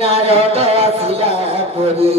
নারদ আসিলা পরি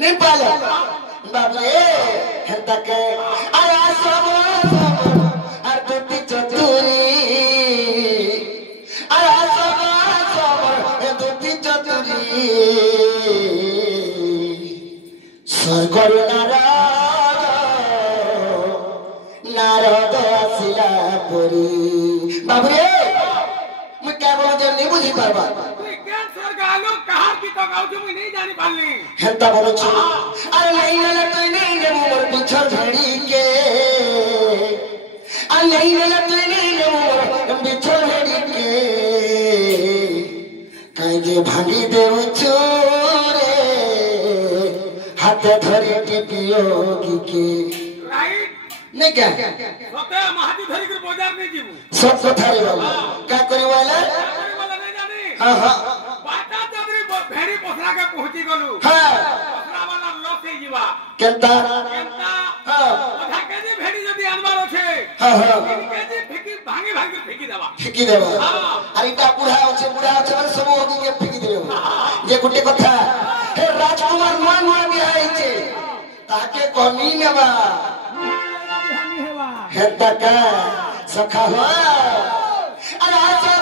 নেপাল বাবু হেতাকে আয়া সব আর দুটি চতুরি আয়া সব দুটি চতুরি স্বর্গর নারদ আসিলা পরি বাবুরে মুই কেবল জানি বুঝি পারবা হেতা বলছ আরে নাই না তুই নেই রে মোর পিছর ঝড়ি কে আর নাই না তুই নেই রে মোর পিছর ঝড়ি কে কাই যে ভাঙি দেউছু রে হাতে ধরে টিপিও কি नहीं क्या सोते महादी धरी कर बाजार नहीं जीवू सब कथा रे बाबू क्या करी वाला नहीं जानी हां हां बाटा जदरी भेड़ी पोसरा के पहुंची गलु हां पोसरा वाला लोग से जीवा केंता हां ओधा के जी भेड़ी जदी अनबार छे हां हां के जी फेकी भांगी भांगी फेकी देबा अरे ता बुढ़ा होचे माने सब होगी के फेकी देबो जे गुटे कथा हे राजकुमार नुआ नुआ भी आइचे ताके कमी नेबा हेतका सखा हो अरे आजा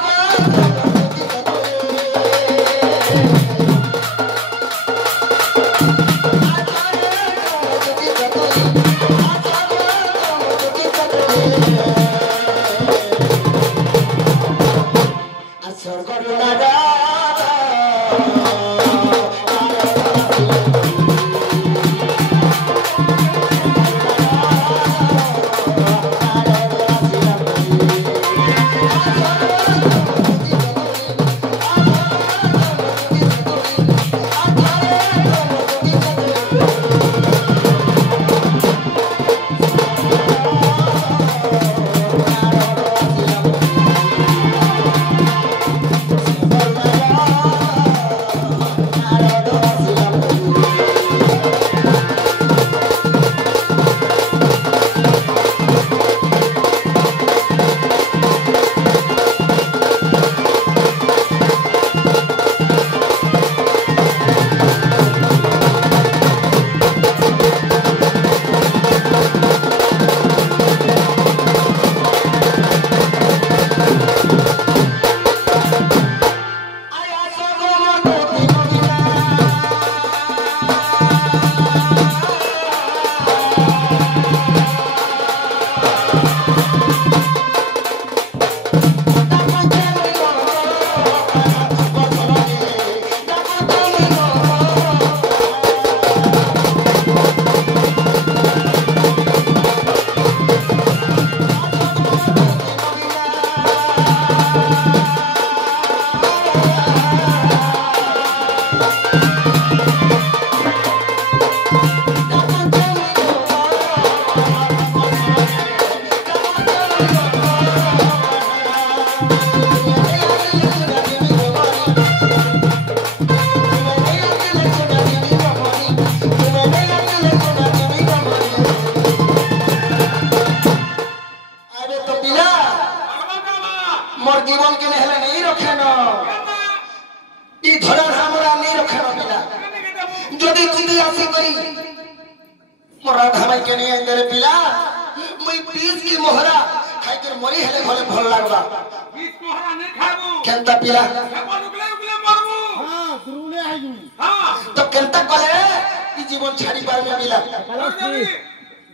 मोर जीवन के नहले नहीं रखे न ई धरन हमरा नहीं रखे न पिला जदी तुदी आसी करी मोर धामाई के नहीं अंदर पिला मुई 20 की मोहरा खाई कर मरी हेले भले भल लागबा 20 मोहरा नहीं खाबू केनता पिला उगले उगले मरबू हां सुरुले आइजू हां तो केनता कले ई जीवन छाड़ी पार में पिला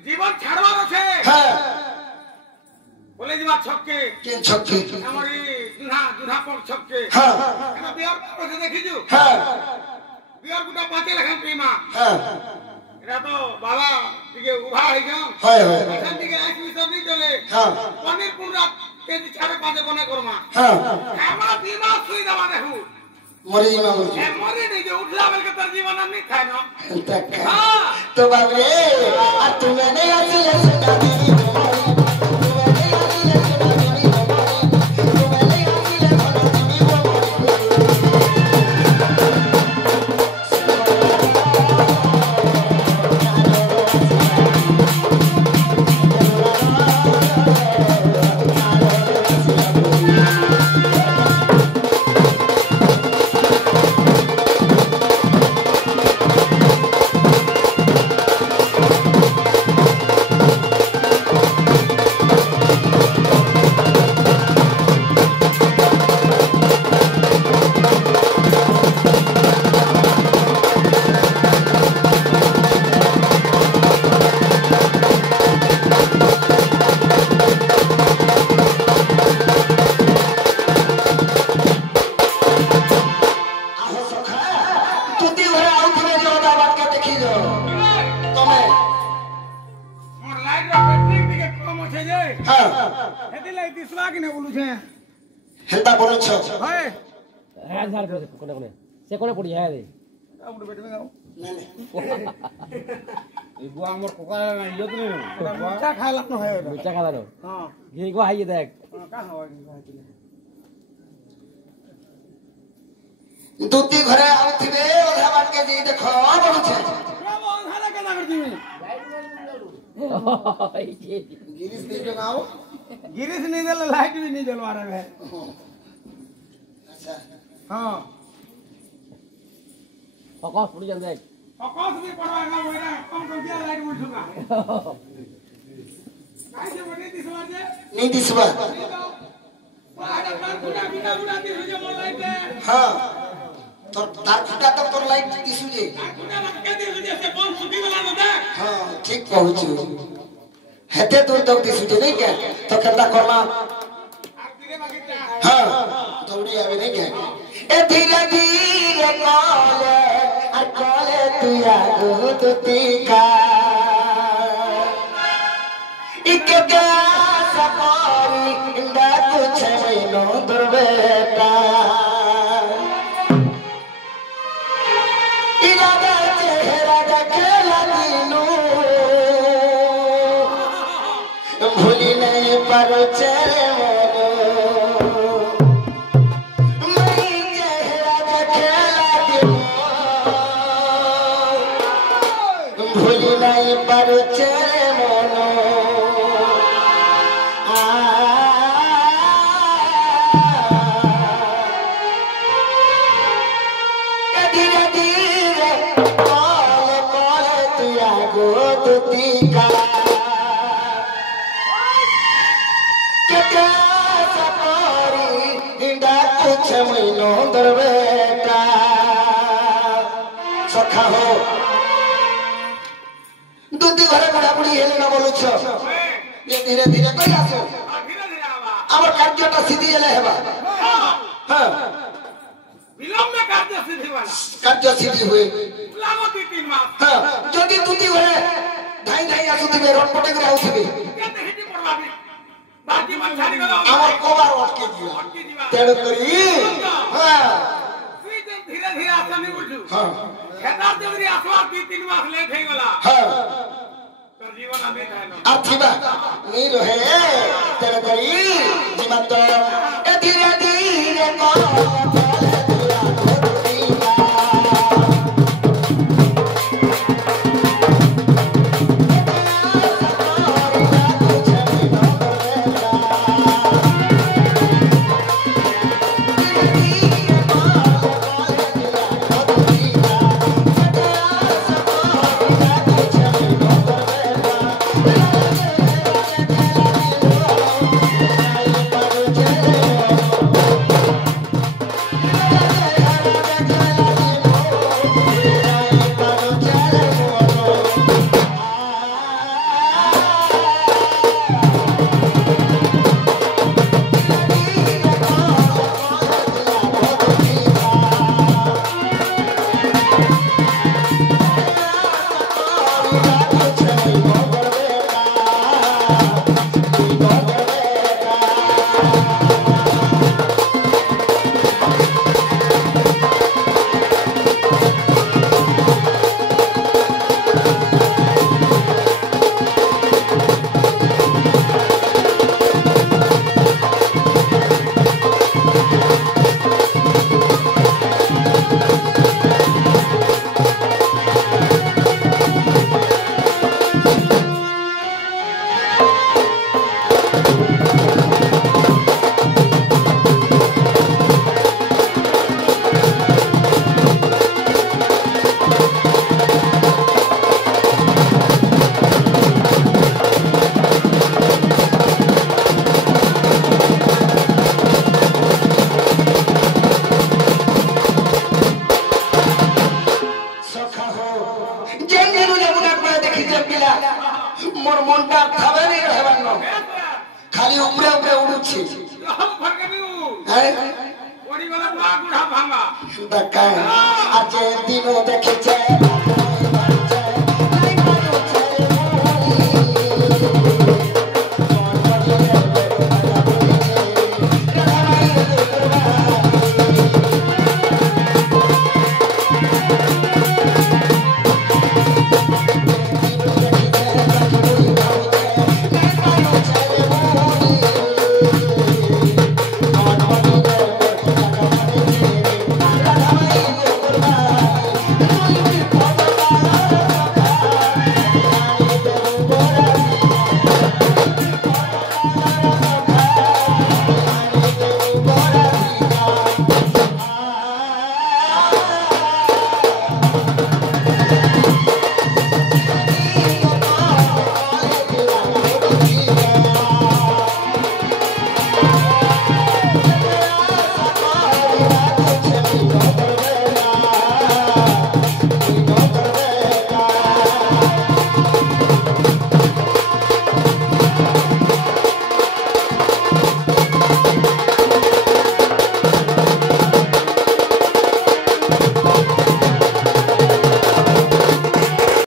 जीवन छाड़वार আছে हां बोले जीवा छक्के केन छक्के हमरी दुधा पर छक्के हां एना बियर पर देखि जू हां बियर गुटा पाते लखन पीमा हां एरा तो बाबा टिके उभा है गयो हाय हाय एखन टिके आंख विसर नहीं चले हां पनीर पुरा के चारे पाते बने करमा हां हमरा पीमा सुई दवा देखू मरी जीवा बोल ए मरी नहीं जो उठला बेल के तर जीवन नहीं खाए ना तक हां तो बाबू आ तुम्हें नहीं आती है सुना मेरी ले दिसवा कि ने बोलू छे हेता बोलछ हाय হ্যাঁ ঝাড় করে কোনে কোনে সে কোনে পড়ি হ্যাঁ রে আমরা বেটে গাও এই বুয়া আমার কোকা ইয়ে তো নেই চা খাইলা ন হয় বুচা খালানো हां ঘি গো হাইয়ে দেখ का हवा की बात है দুতি ঘরে আউথিবে ওধা বাটকে জি দেখো বলছ क्या बोल खाना केना करती गिरीश दे गाओ गिरीश नहीं जल लाइट भी नहीं जलवा रहे हैं अच्छा हां ফকস পড়ি যান দেখ आकाश भी पड़वा ना होइना कम कर दिया लाइट बोल छुका काय से बने दिसवा जे नहीं दिसवा वाडा पर खुदा बिना बिना दिस जे मोर लाइट हां তোর তার ফুটা তো তোর লাইট দিছু যে खुदा रख दिस जे से बम सुखी वाला न दे हां ठीक कहू हेते दूर तक दिसु जे नहीं क्या तो केता करना धीरे बाकी जा हां दौड़ी आवे नहीं क्या ए धीरे धीरे कॉले तू आगो दुती का इके गा सपारी इंदा कुछ महीनो दुर्बेटा इरादा चेहरा देखला दिनो भूली नहीं पर चेहरे मोनो मई चेहरा देखला दिनो भूली नहीं पर चेहरे मोनो धीरे धीरे कॉले तू आगो दुती का सपारी इंदा कुछ महीनो दरबेटा सखा हो दुती घरे बुढ़ा बुढ़ी हेले ना बोलुछ ये धीरे धीरे कई आसो धीरे धीरे आवा আমার কার্যটা সিধি এলে হেবা হ্যাঁ विलंब में कार्य सिद्धि वाला কার্য সিধি হয়ে लागो 3 मास হ্যাঁ যদি দুতি ঘরে ধাই ধাই আসুতিবে রটপটে করে আউথিবে केते हिटी पड़वाबी बाकी मन छाड़ी गलो আমার কবার অটকে দিও अटकी जीवा তেড় করি হ্যাঁ तुई जन धीरे धीरे आसनी उठू হ্যাঁ खेदार जल्दी आसवा 3 मास लेट हे गला হ্যাঁ तर जीवन अमित है न আথিবা নি রহে তেড় করি জীবন্ত এ ধীরে ধীরে मोर मुंडा खावे नहीं रहबान नो खाली उमरे उमरे उड़ुछि हम फरकनी हैं ओडी वाला बुढ़ा बुढ़ा भांगा दकाय आज दिनो देखे छे